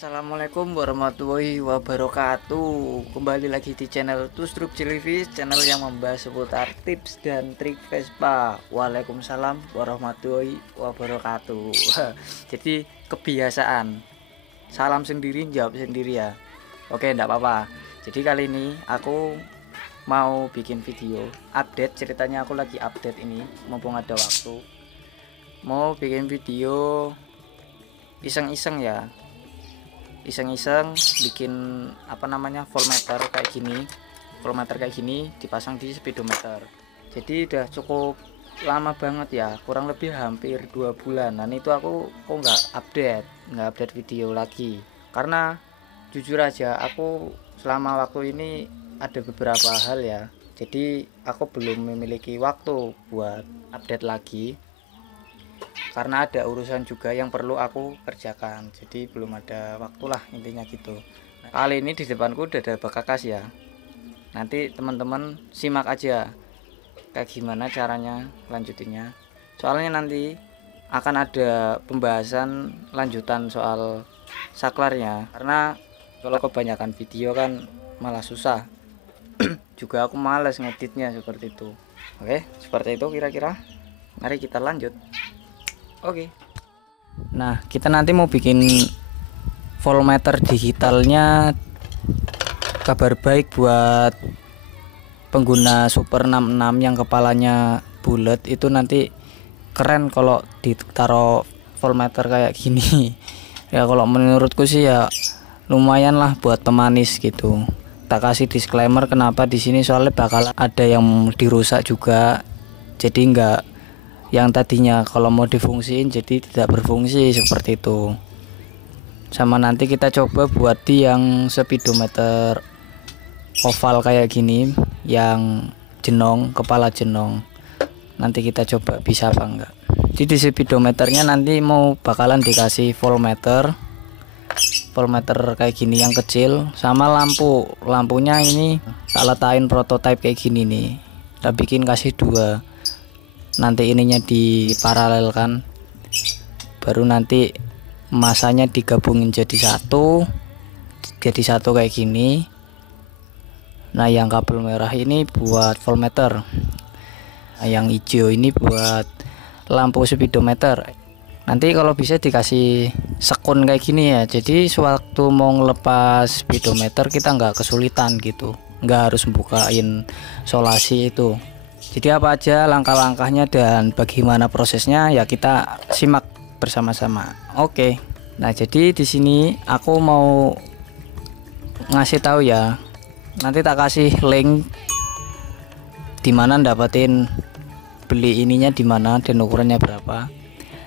Assalamualaikum warahmatullahi wabarakatuh. Kembali lagi di channel Tusruk Jellyfish, channel yang membahas seputar tips dan trik Vespa. Waalaikumsalam warahmatullahi wabarakatuh. Jadi kebiasaan salam sendiri jawab sendiri ya. Oke, enggak apa-apa. Jadi kali ini aku mau bikin video update. Ceritanya aku lagi update ini mumpung ada waktu. Mau bikin video iseng-iseng ya, iseng-iseng bikin voltmeter kayak gini dipasang di speedometer. Jadi udah cukup lama banget ya, kurang lebih hampir 2 bulanan itu aku kok nggak update video lagi, karena jujur aja aku selama waktu ini ada beberapa hal ya, jadi aku belum memiliki waktu buat update lagi karena ada urusan juga yang perlu aku kerjakan, jadi belum ada waktu lah intinya gitu. Nah, kali ini di depanku udah ada bakakas ya, nanti teman-teman simak aja kayak gimana caranya lanjutinnya, soalnya nanti akan ada pembahasan lanjutan soal saklarnya, karena kalau kebanyakan video kan malah susah juga aku males ngeditnya seperti itu. Oke, seperti itu kira-kira, mari kita lanjut. Oke. Nah, kita nanti mau bikin voltmeter digitalnya. Kabar baik buat pengguna Super 66 yang kepalanya bulat, itu nanti keren kalau ditaruh voltmeter kayak gini. Ya kalau menurutku sih ya lumayan lah buat pemanis gitu. Tak kasih disclaimer kenapa di sini, soalnya bakal ada yang dirusak juga. Jadi enggak, yang tadinya kalau mau difungsiin jadi tidak berfungsi seperti itu. Sama nanti kita coba buat di yang speedometer oval kayak gini, yang jenong, kepala jenong. Nanti kita coba bisa apa enggak. Jadi di speedometernya nanti mau bakalan dikasih voltmeter kayak gini yang kecil, sama lampunya ini tak letakin prototipe kayak gini nih, kita bikin kasih 2. Nanti ininya diparalelkan, baru nanti masanya digabungin jadi satu kayak gini. Nah, yang kabel merah ini buat voltmeter, nah, yang hijau ini buat lampu speedometer. Nanti kalau bisa dikasih sekun kayak gini ya, jadi sewaktu mau ngelepas speedometer kita nggak kesulitan gitu, nggak harus bukain solasi itu. Jadi apa aja langkah-langkahnya dan bagaimana prosesnya ya kita simak bersama-sama. Oke. Nah, jadi di sini aku mau ngasih tahu ya. Nanti tak kasih link dimana dapetin beli ininya, dimana dan ukurannya berapa.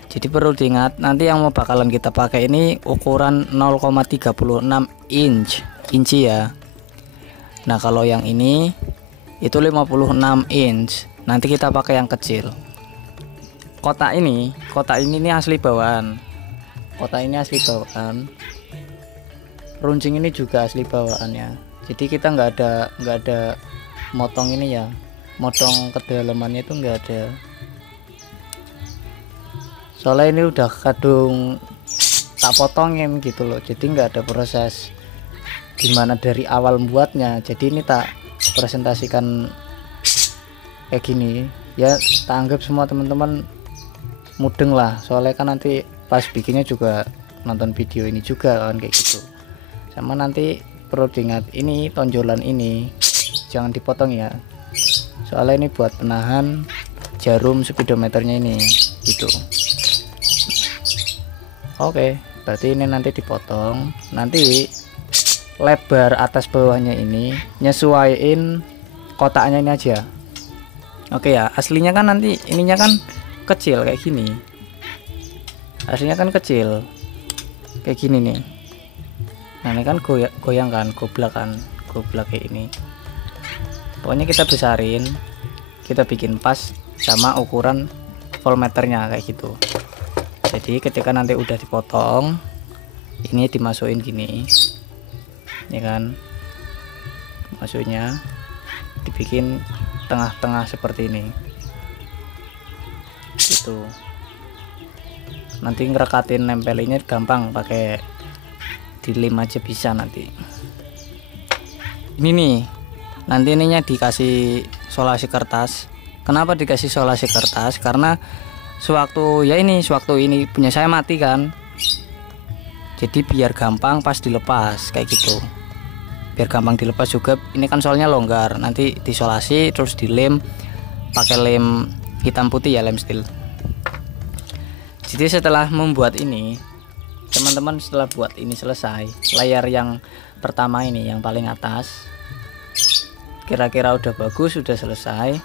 Jadi perlu diingat, nanti yang mau bakalan kita pakai ini ukuran 0,36 inci ya. Nah, kalau yang ini itu 56 inch. Nanti kita pakai yang kecil. Kotak ini asli bawaan. Runcing ini juga asli bawaannya. Jadi kita nggak ada motong ini ya. Motong kedalamannya itu nggak ada. Soalnya ini udah kadung tak potongin gitu loh. Jadi nggak ada proses gimana dari awal buatnya. Jadi ini tak presentasikan kayak gini ya, tak anggap semua teman-teman mudeng lah, soalnya kan nanti pas bikinnya juga nonton video ini juga kan kayak gitu. Sama nanti perlu diingat, ini tonjolan ini jangan dipotong ya, soalnya ini buat penahan jarum speedometernya ini gitu. Oke, berarti ini nanti dipotong, nanti lebar atas bawahnya ini nyesuaiin kotaknya ini aja. Oke ya, aslinya kan nanti ininya kan kecil kayak gini, aslinya kan kecil kayak gini nih. Nah, ini kan goyang kan, goblak kayak ini. Pokoknya kita besarin, kita bikin pas sama ukuran voltmeternya kayak gitu. Jadi ketika nanti udah dipotong, ini dimasukin gini ya kan, maksudnya dibikin tengah-tengah seperti ini gitu. Nanti ngerekatin nempelinnya gampang pakai dilem aja bisa nanti. Ini nih, nanti ininya dikasih solasi kertas. Kenapa dikasih solasi kertas? Karena sewaktu ini punya saya mati kan, jadi biar gampang pas dilepas kayak gitu, biar gampang dilepas juga. Ini kan soalnya longgar, nanti disolasi terus dilem pakai lem hitam putih ya, lem steel. Jadi setelah membuat ini teman-teman, setelah buat ini selesai, layar yang pertama ini yang paling atas kira-kira udah bagus, sudah selesai,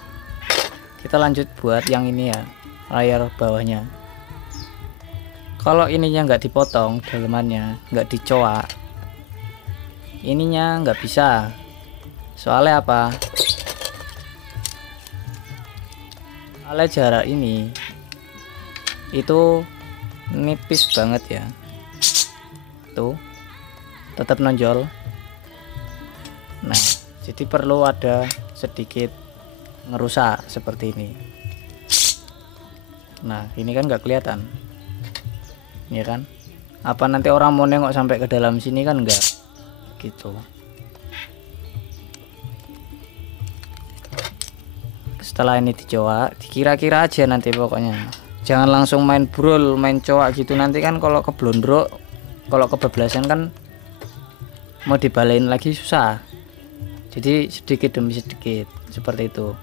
kita lanjut buat yang ini ya, layar bawahnya. Kalau ininya nggak dipotong, dalemannya nggak dicoak, ininya nggak bisa. Soalnya apa? Soalnya jarak ini itu nipis banget ya, tuh tetap nonjol. Nah, jadi perlu ada sedikit ngerusak seperti ini. Nah, ini kan nggak kelihatan, ya kan? Apa nanti orang mau nengok sampai ke dalam sini kan enggak gitu. Setelah ini dicoak, dikira-kira aja nanti pokoknya. Jangan langsung main brol, main coak gitu, nanti kan kalau keblondrok, kalau kebablasan kan mau dibalain lagi susah. Jadi sedikit demi sedikit seperti itu.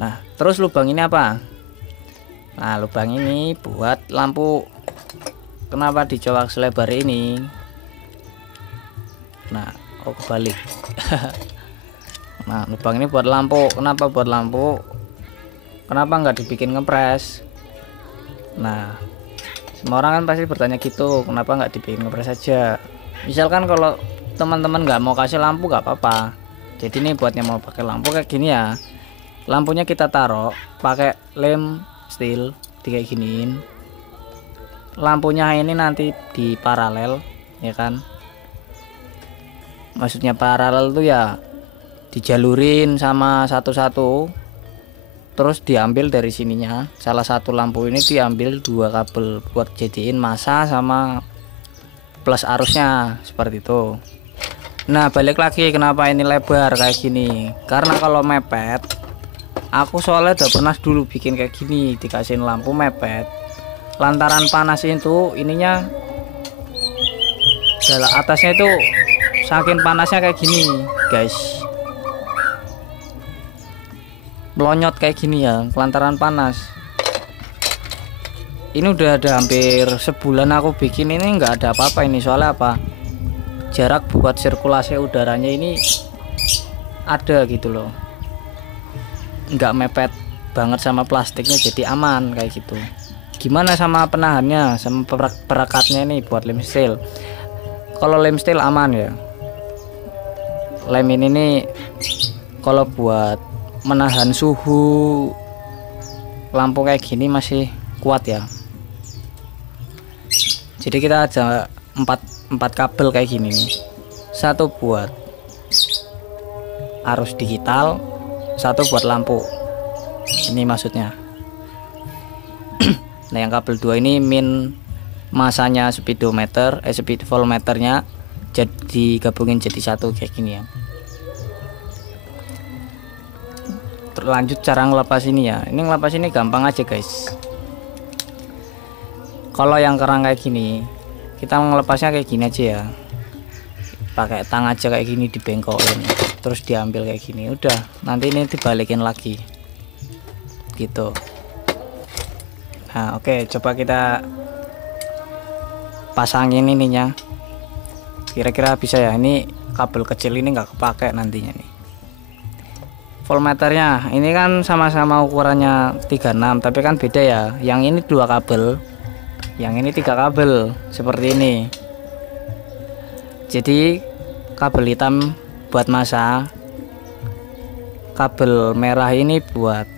Nah, terus lubang ini apa? Nah, lubang ini buat lampu. Kenapa dicoak selebar ini? Nah, kebalik. Nah, lubang ini buat lampu. Kenapa buat lampu? Kenapa nggak dibikin ngepres? Nah, semua orang kan pasti bertanya gitu, kenapa nggak dibikin ngepres aja? Misalkan kalau teman-teman nggak mau kasih lampu nggak apa-apa. Jadi ini buatnya mau pakai lampu kayak gini ya, lampunya kita taruh pakai lem steel kayak giniin, lampunya ini nanti di paralel, ya kan? Maksudnya paralel tuh ya dijalurin sama satu-satu, terus diambil dari sininya, salah satu lampu ini diambil 2 kabel buat jadiin massa sama plus arusnya seperti itu. Nah, balik lagi kenapa ini lebar kayak gini, karena kalau mepet, aku soalnya udah pernah dulu bikin kayak gini, dikasihin lampu mepet, lantaran panas itu ininya jalan atasnya itu saking panasnya kayak gini guys, melonyot kayak gini ya, lantaran panas. Ini udah ada hampir sebulan aku bikin ini, nggak ada apa-apa ini. Soalnya apa, jarak buat sirkulasi udaranya ini ada gitu loh, nggak mepet banget sama plastiknya, jadi aman kayak gitu. Gimana sama penahannya, sama perekatnya ini buat lem steel. Kalau lem steel aman ya, lem ini nih kalau buat menahan suhu lampu kayak gini masih kuat ya. Jadi kita ada 4 kabel kayak gini nih, satu buat arus digital, satu buat lampu ini maksudnya. Nah, yang kabel 2 ini min masanya speedometer, speed voltmeternya jadi gabungin jadi satu kayak gini ya. Lanjut cara ngelepas ini ya, ini ngelepas ini gampang aja guys. Kalau yang kerang kayak gini, kita ngelepasnya kayak gini aja ya, pakai tang aja kayak gini, dibengkokin terus diambil kayak gini, udah nanti ini dibalikin lagi gitu. Nah, oke, coba kita pasangin ininya, kira-kira bisa ya. Ini kabel kecil ini nggak kepake nantinya nih. Voltmeternya ini kan sama-sama ukurannya 36, tapi kan beda ya, yang ini 2 kabel, yang ini 3 kabel seperti ini. Jadi kabel hitam buat massa, kabel merah ini buat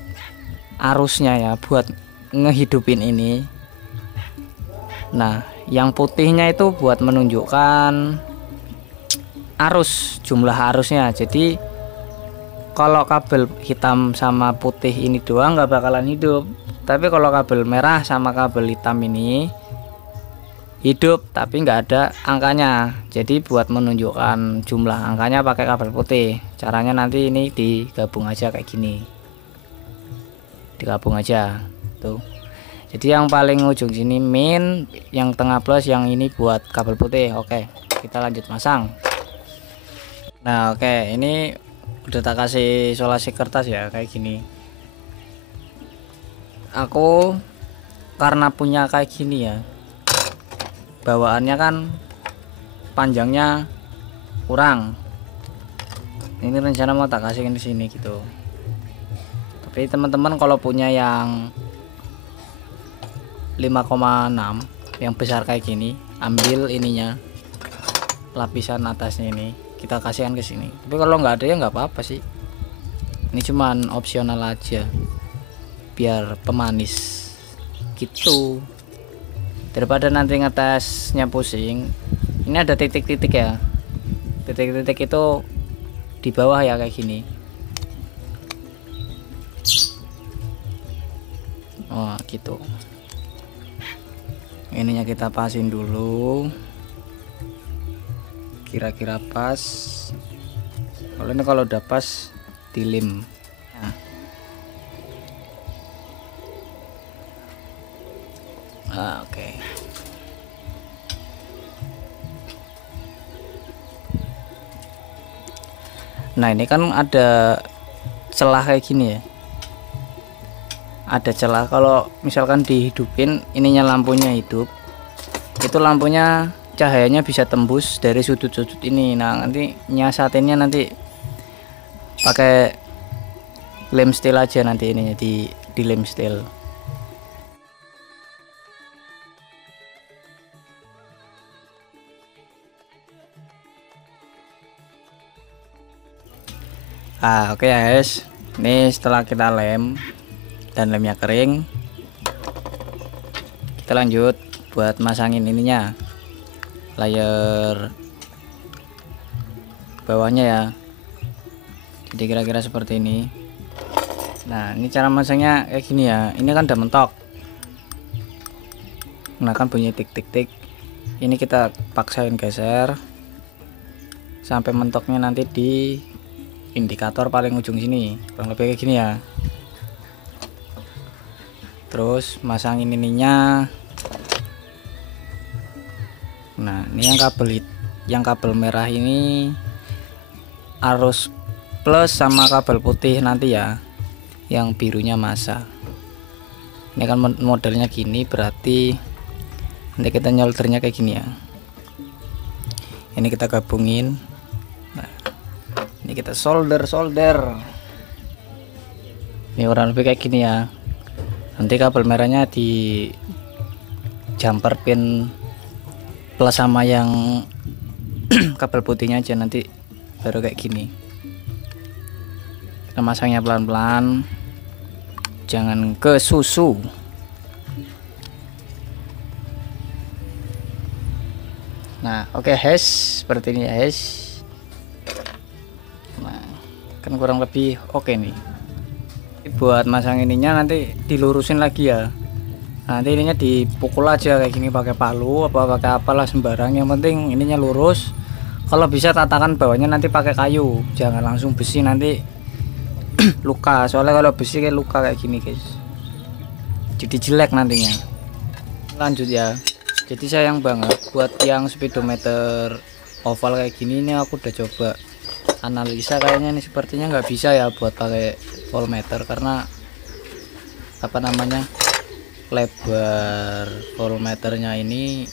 arusnya ya, buat ngehidupin ini. Nah, yang putihnya itu buat menunjukkan arus, jumlah arusnya. Jadi kalau kabel hitam sama putih ini doang nggak bakalan hidup, tapi kalau kabel merah sama kabel hitam ini hidup tapi nggak ada angkanya. Jadi buat menunjukkan jumlah angkanya pakai kabel putih. Caranya nanti ini digabung aja kayak gini, digabung aja tuh. Jadi yang paling ujung sini min, yang tengah plus, yang ini buat kabel putih. Oke, kita lanjut masang. Nah oke, ini udah tak kasih isolasi kertas ya kayak gini. Aku karena punya kayak gini ya, bawaannya kan panjangnya kurang. Ini rencana mau tak kasihin di sini gitu. Tapi teman-teman kalau punya yang 5,6 yang besar kayak gini, ambil ininya, lapisan atasnya ini, kita kasihkan ke sini. Tapi kalau nggak ada ya nggak apa-apa sih. Ini cuman opsional aja, biar pemanis gitu. Daripada nanti ngetesnya pusing. Ini ada titik-titik ya. Titik-titik itu di bawah ya kayak gini. Oh gitu. Ininya kita pasin dulu, kira-kira pas. Kalau ini kalau udah pas dilem. Nah. Oke. Nah ini kan ada celah kayak gini ya, ada celah. Kalau misalkan dihidupin, ininya lampunya hidup, itu lampunya cahayanya bisa tembus dari sudut-sudut ini. Nah nanti nyasatinnya nanti pakai lem steel aja, nanti ininya di lem steel. Oke ya guys, ini setelah kita lem dan lemnya kering, kita lanjut buat masangin ininya, layer bawahnya ya. Jadi kira-kira seperti ini. Nah ini cara masangnya kayak gini ya. Ini kan udah mentok, nah kan bunyi tik tik tik. Ini kita paksain geser sampai mentoknya nanti di indikator paling ujung sini, kurang lebih kayak gini ya. Terus masangin ininya. Nah ini yang kabel merah ini arus plus sama kabel putih nanti ya, yang birunya masa. Ini kan modelnya gini, berarti nanti kita nyoldernya kayak gini ya. Ini kita gabungin. Nah, ini kita solder. Ini kurang lebih kayak gini ya. Nanti kabel merahnya di jumper pin plus sama yang kabel putihnya aja, nanti baru kayak gini. Kita masangnya pelan-pelan, jangan ke susu. Nah oke guys, seperti ini ya guys. Nah kan kurang lebih oke nih. Buat masang ininya nanti dilurusin lagi ya. Nanti ininya dipukul aja kayak gini pakai palu apa pakai apalah sembarang, yang penting ininya lurus. Kalau bisa tatakan bawahnya nanti pakai kayu, jangan langsung besi, nanti luka. Soalnya kalau besi kayak luka kayak gini guys, jadi jelek nantinya. Lanjut ya. Jadi sayang banget buat yang speedometer oval kayak gini. Ini aku udah coba analisa, kayaknya ini sepertinya nggak bisa ya buat pakai voltmeter, karena apa namanya, lebar voltmeternya ini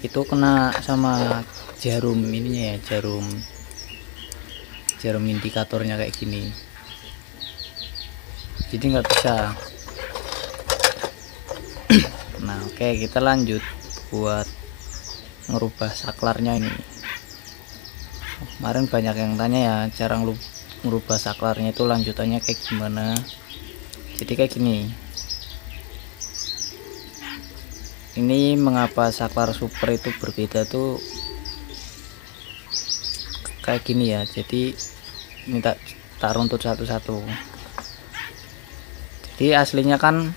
itu kena sama jarum ininya ya, jarum indikatornya kayak gini, jadi nggak bisa. Nah oke, kita lanjut buat ngerubah saklarnya ini. Kemarin banyak yang tanya ya, cara ngerubah saklarnya itu lanjutannya kayak gimana. Jadi kayak gini. Ini mengapa saklar super itu berbeda tuh kayak gini ya. Jadi ini tak runtut satu-satu. Jadi aslinya kan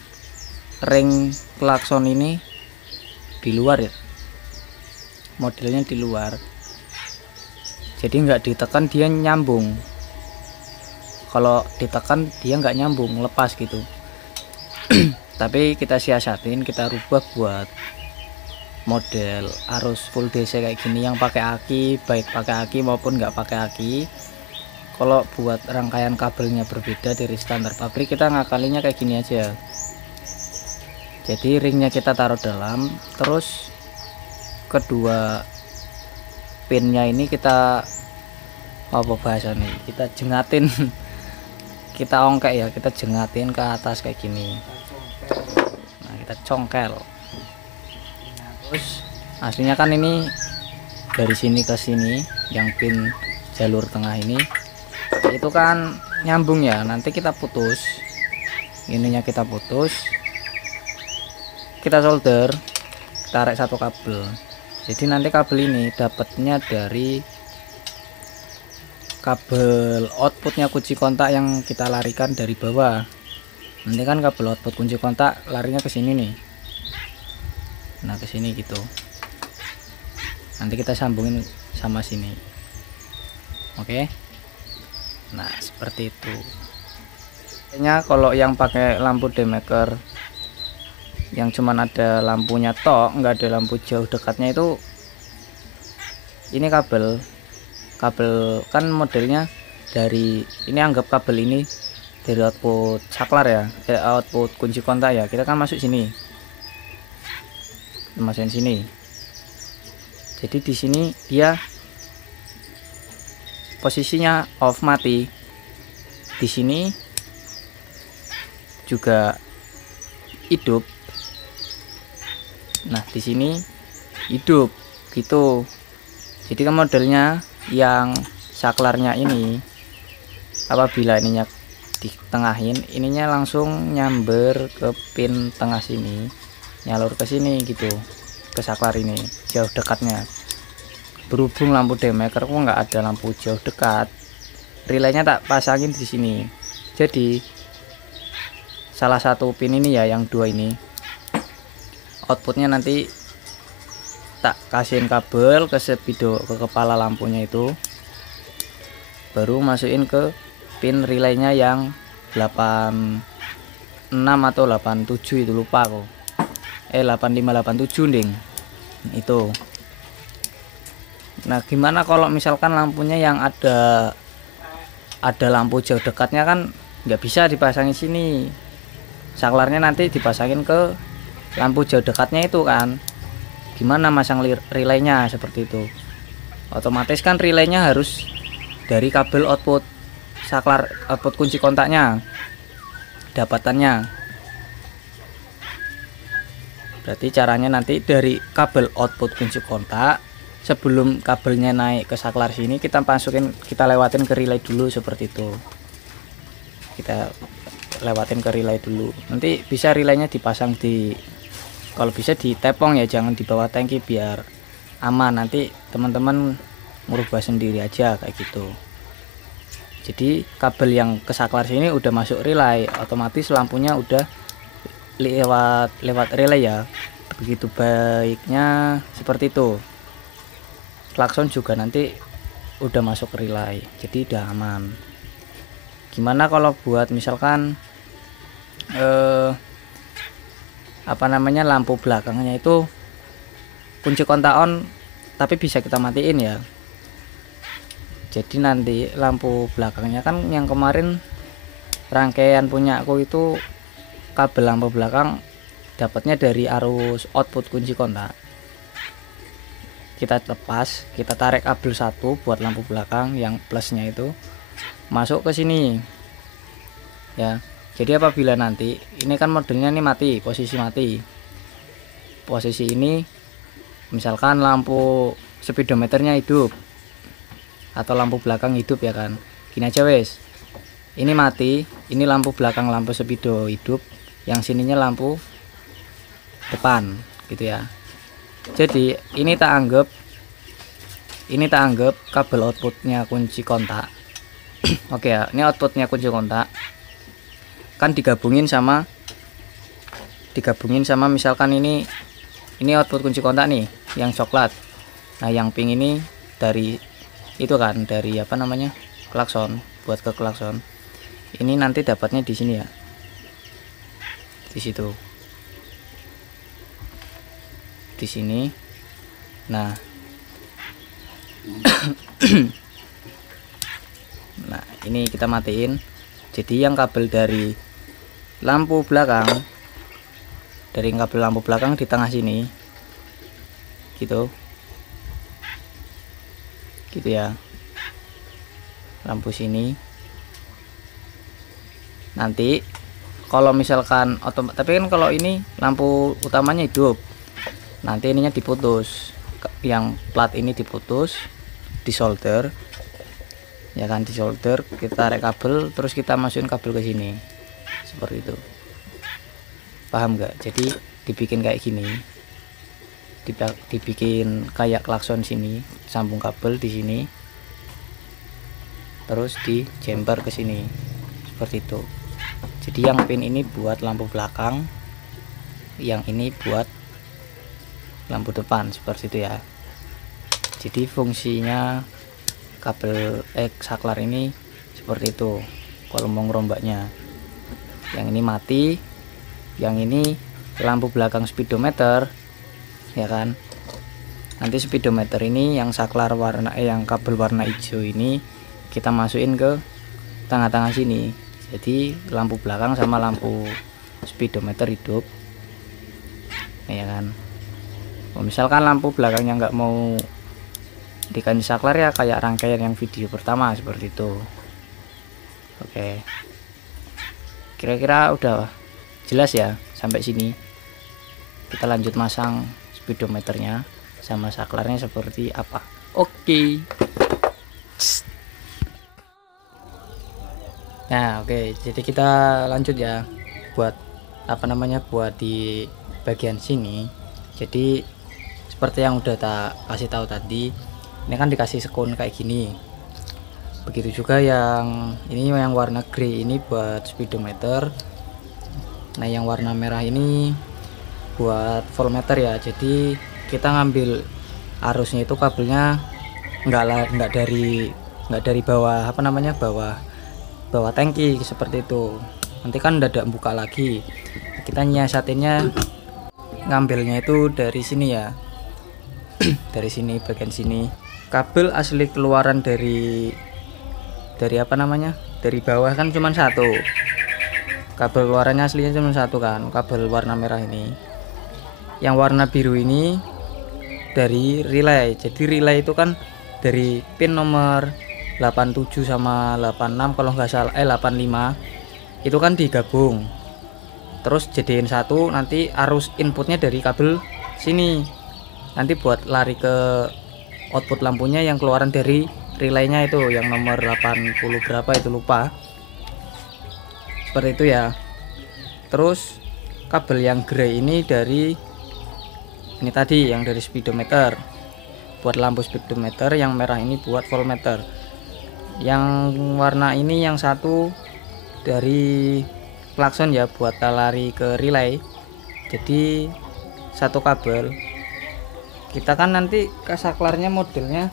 ring klakson ini di luar ya, modelnya di luar, jadi nggak ditekan dia nyambung, kalau ditekan dia nggak nyambung, lepas gitu. Tapi kita siasatin, kita rubah buat model arus full DC kayak gini yang pakai aki, baik pakai aki maupun nggak pakai aki. Kalau buat rangkaian kabelnya berbeda dari standar pabrik, kita ngakalinya kayak gini aja. Jadi ringnya kita taruh dalam, terus kedua pinnya ini kita apa bahasa nih, kita jengatin. Kita ongkek ya, kita jengatin ke atas kayak gini. Nah, kita congkel. Terus aslinya kan ini dari sini ke sini, yang pin jalur tengah ini itu kan nyambung ya, nanti kita putus ininya, kita putus, kita solder, tarik satu kabel. Jadi nanti kabel ini dapatnya dari kabel outputnya kunci kontak yang kita larikan dari bawah. Nanti kan kabel output kunci kontak larinya ke sini nih, nah ke sini gitu, nanti kita sambungin sama sini. Oke, nah seperti itu. Kayaknya kalau yang pakai lampu demaker yang cuman ada lampunya tok, nggak ada lampu jauh dekatnya, itu ini kabel kan modelnya dari ini, anggap kabel ini dari output saklar ya, output kunci kontak ya, kita kan masuk sini, masukin sini. Jadi di sini dia posisinya off, mati. Di sini juga hidup. Nah, di sini hidup gitu. Jadi kan modelnya yang saklarnya ini, apabila ininya ditengahin, ininya langsung nyamber ke pin tengah sini, nyalur ke sini gitu, ke saklar ini jauh dekatnya. Berhubung lampu demaker kok nggak ada lampu jauh dekat, relaynya tak pasangin di sini. Jadi salah satu pin ini ya, yang dua ini, outputnya nanti tak kasihin kabel ke speedo, ke kepala lampunya itu, baru masukin ke pin relaynya yang 86 atau 87 itu, lupa kok, 8587 ding itu. Nah, gimana kalau misalkan lampunya yang ada lampu jauh dekatnya, kan nggak bisa dipasangin sini, saklarnya nanti dipasangin ke lampu jauh dekatnya itu kan. Gimana masang relaynya seperti itu? Otomatis kan relaynya harus dari kabel output saklar, output kunci kontaknya dapatannya. Berarti caranya nanti dari kabel output kunci kontak, sebelum kabelnya naik ke saklar sini, kita masukin, kita lewatin ke relay dulu seperti itu. Kita lewatin ke relay dulu. Nanti bisa relaynya dipasang di, kalau bisa di tepong ya, jangan di bawah tangki biar aman. Nanti teman-teman merubah sendiri aja kayak gitu. Jadi kabel yang ke saklar sini udah masuk relay, otomatis lampunya udah lewat relay ya. Begitu baiknya seperti itu. Klakson juga nanti udah masuk relay, jadi udah aman. Gimana kalau buat misalkan apa namanya, lampu belakangnya itu kunci kontak on tapi bisa kita matiin ya. Jadi nanti lampu belakangnya kan yang kemarin rangkaian punya aku itu, kabel lampu belakang dapatnya dari arus output kunci kontak. Kita lepas, kita tarik kabel satu buat lampu belakang yang plusnya itu masuk ke sini ya. Jadi apabila nanti ini kan modelnya ini mati, posisi mati, posisi ini misalkan lampu speedometernya hidup atau lampu belakang hidup ya kan, gini aja wes, ini mati, ini lampu belakang lampu speedo hidup, yang sininya lampu depan gitu ya. Jadi ini tak anggap kabel outputnya kunci kontak. Oke ya, ini outputnya kunci kontak kan digabungin sama misalkan ini ini output kunci kontak nih yang coklat. Nah yang pink ini dari itu kan, dari apa namanya, klakson, buat ke klakson. Ini nanti dapatnya di sini ya, di situ, di sini. Nah nah ini kita matiin. Jadi yang kabel dari lampu belakang, dari kabel lampu belakang di tengah sini gitu ya, lampu sini. Nanti kalau misalkan tapi kan kalau ini lampu utamanya hidup, nanti ininya diputus, yang plat ini diputus, disolder ya kan, disolder, kita tarik kabel, terus kita masukin kabel ke sini seperti itu. Paham nggak? Jadi dibikin kayak gini, dibikin kayak klakson sini, sambung kabel di sini, terus di jumper ke sini seperti itu. Jadi yang pin ini buat lampu belakang, yang ini buat lampu depan seperti itu ya. Jadi fungsinya kabel saklar ini seperti itu kalau mau ngerombaknya. Yang ini mati, yang ini lampu belakang speedometer ya kan. Nanti speedometer ini yang saklar warna yang kabel warna hijau ini kita masukin ke tengah-tengah sini. Jadi lampu belakang sama lampu speedometer hidup ya kan. Misalkan lampu belakangnya nggak mau diganti saklar ya kayak rangkaian yang video pertama seperti itu. Oke, kira-kira udah jelas ya sampai sini. Kita lanjut masang speedometernya sama saklarnya seperti apa. Oke. Nah oke, jadi kita lanjut ya buat apa namanya, buat di bagian sini. Jadi seperti yang udah tak kasih tahu tadi, ini kan dikasih sekun kayak gini. Begitu juga yang ini, yang warna grey ini buat speedometer. Nah yang warna merah ini buat voltmeter ya. Jadi kita ngambil arusnya itu kabelnya nggak dari bawah apa namanya, bawah tangki seperti itu. Nanti kan dadak buka lagi. Kita nyiasatinnya ngambilnya itu dari sini ya. Dari sini, bagian sini. Kabel asli keluaran dari apa namanya, dari bawah kan cuma satu. Kabel keluarannya aslinya cuma satu kan, kabel warna merah ini. Yang warna biru ini dari relay. Jadi relay itu kan dari pin nomor 87 sama 86 kalau nggak salah, 85 itu kan digabung terus jadiin satu. Nanti arus inputnya dari kabel sini, nanti buat lari ke output lampunya yang keluaran dari relaynya itu yang nomor 80 berapa itu lupa, seperti itu ya. Terus kabel yang grey ini dari ini tadi yang dari speedometer, buat lampu speedometer. Yang merah ini buat voltmeter. Yang warna ini yang satu dari klakson ya, buat lari ke relay. Jadi satu kabel. Kita kan nanti ke saklarnya modelnya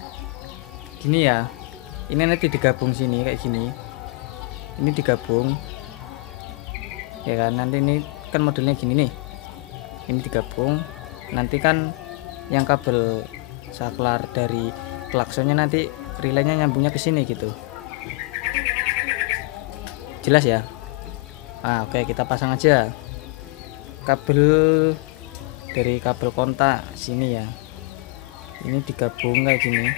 gini ya. Ini nanti digabung sini kayak gini. Ini digabung. Ya kan, nanti ini kan modelnya gini nih. Ini digabung. Nanti kan yang kabel saklar dari klaksonnya nanti relaynya nyambungnya ke sini gitu. Jelas ya? Nah, oke, kita pasang aja kabel dari kabel kontak sini ya. Ini digabung kayak gini.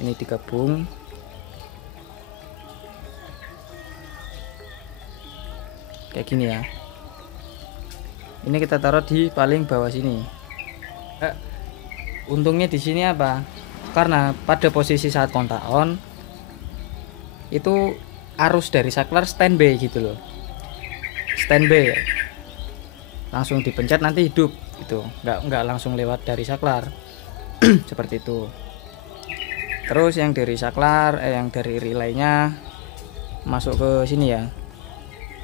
Ini digabung. Kayak gini ya. Ini kita taruh di paling bawah sini. Untungnya di sini apa? Karena pada posisi saat kontak on itu arus dari saklar standby gitu loh. Standby. Langsung dipencet nanti hidup gitu. Nggak langsung lewat dari saklar. Seperti itu. Terus yang dari saklar yang dari relaynya masuk ke sini ya.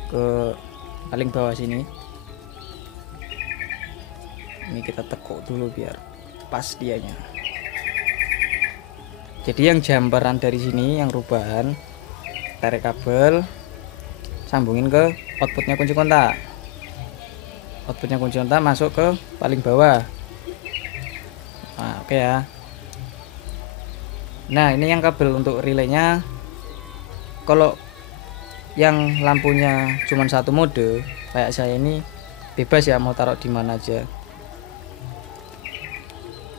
Ke paling bawah sini. Ini kita tekuk dulu biar pas dianya. Jadi yang jamperan dari sini, yang rubahan, tarik kabel, sambungin ke outputnya kunci kontak. Outputnya kunci kontak masuk ke paling bawah. Nah, oke ya. Nah, ini yang kabel untuk relaynya. Kalau yang lampunya cuma satu mode kayak saya ini, bebas ya mau taruh di mana aja.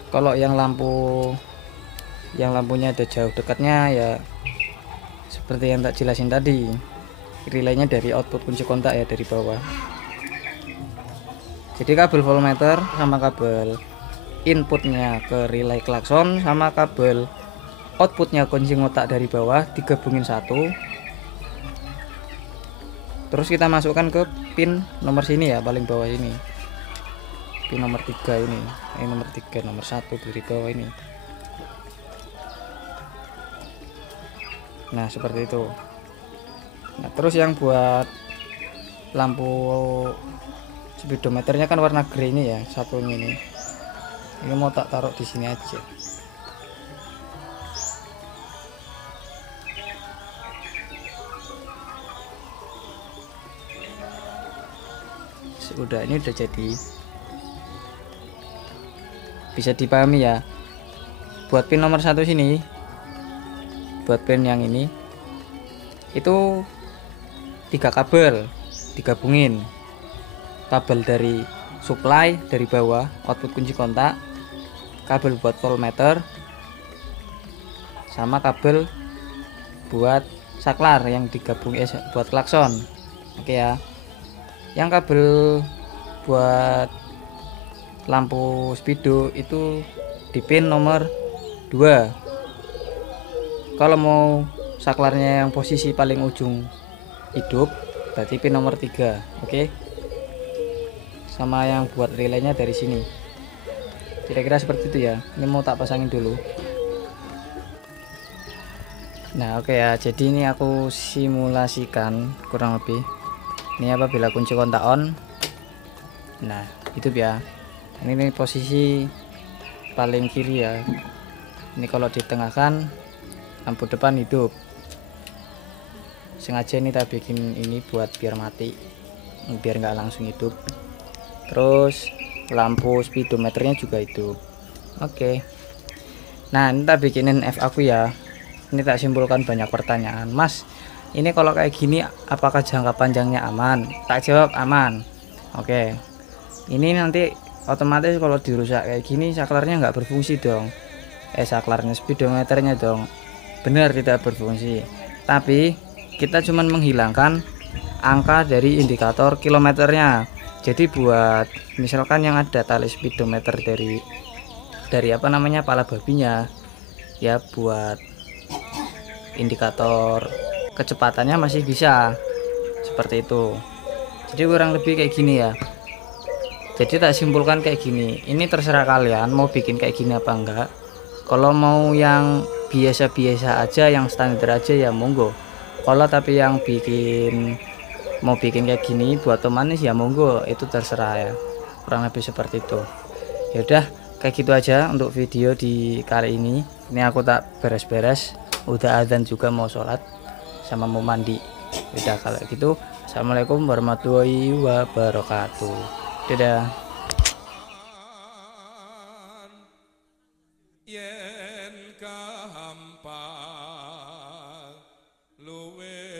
Kalau yang lampunya ada jauh dekatnya ya seperti yang tak jelasin tadi, relaynya dari output kunci kontak ya, dari bawah. Jadi kabel voltmeter sama kabel inputnya ke relay klakson sama kabel outputnya kunci kontak dari bawah digabungin satu. Terus kita masukkan ke pin nomor sini ya, paling bawah ini, pin nomor 3 ini nomor 3, nomor 1 dari bawah ini. Nah seperti itu. Nah terus yang buat lampu speedometernya kan warna grey ini ya, satunya ini mau tak taruh di sini aja. Udah, ini udah jadi, bisa dipahami ya. Buat pin nomor 1 sini, buat pin yang ini itu 3 kabel digabungin. Kabel dari supply dari bawah, output kunci kontak, kabel buat voltmeter, sama kabel buat saklar yang digabung buat klakson. Oke ya. Yang kabel buat lampu speedo itu di pin nomor 2. Kalau mau saklarnya yang posisi paling ujung hidup, berarti pin nomor 3. Oke. Sama yang buat relaynya dari sini. Kira-kira seperti itu ya. Ini mau tak pasangin dulu. Nah oke ya, jadi ini aku simulasikan kurang lebih. Ini apabila kunci kontak on, nah hidup ya. Ini posisi paling kiri ya. Ini kalau ditengahkan, lampu depan hidup. Sengaja ini tak bikin ini buat biar mati, biar nggak langsung hidup. Terus lampu speedometernya juga hidup. Oke. Nah ini tak bikinin F aku ya. Ini tak simpulkan banyak pertanyaan. Mas, ini kalau kayak gini apakah jangka panjangnya aman? Tak jawab aman. Oke. Ini nanti otomatis kalau dirusak kayak gini saklarnya nggak berfungsi dong. Saklarnya, speedometernya dong. Benar tidak berfungsi. Tapi kita cuman menghilangkan angka dari indikator kilometernya. Jadi buat misalkan yang ada tali speedometer dari apa namanya, pala babinya ya, buat indikator kecepatannya masih bisa seperti itu. Jadi kurang lebih kayak gini ya. Jadi tak simpulkan kayak gini, ini terserah kalian mau bikin kayak gini apa enggak. Kalau mau yang biasa-biasa aja, yang standar aja ya monggo. Kalau tapi yang mau bikin kayak gini buat otomatis ya monggo, itu terserah ya. Kurang lebih seperti itu. Ya udah, kayak gitu aja untuk video di kali ini. Ini aku tak beres-beres, udah adzan juga mau sholat sama mau mandi. Udah kalau gitu, assalamualaikum warahmatullahi wabarakatuh. Dadah. Yen kahampal luwe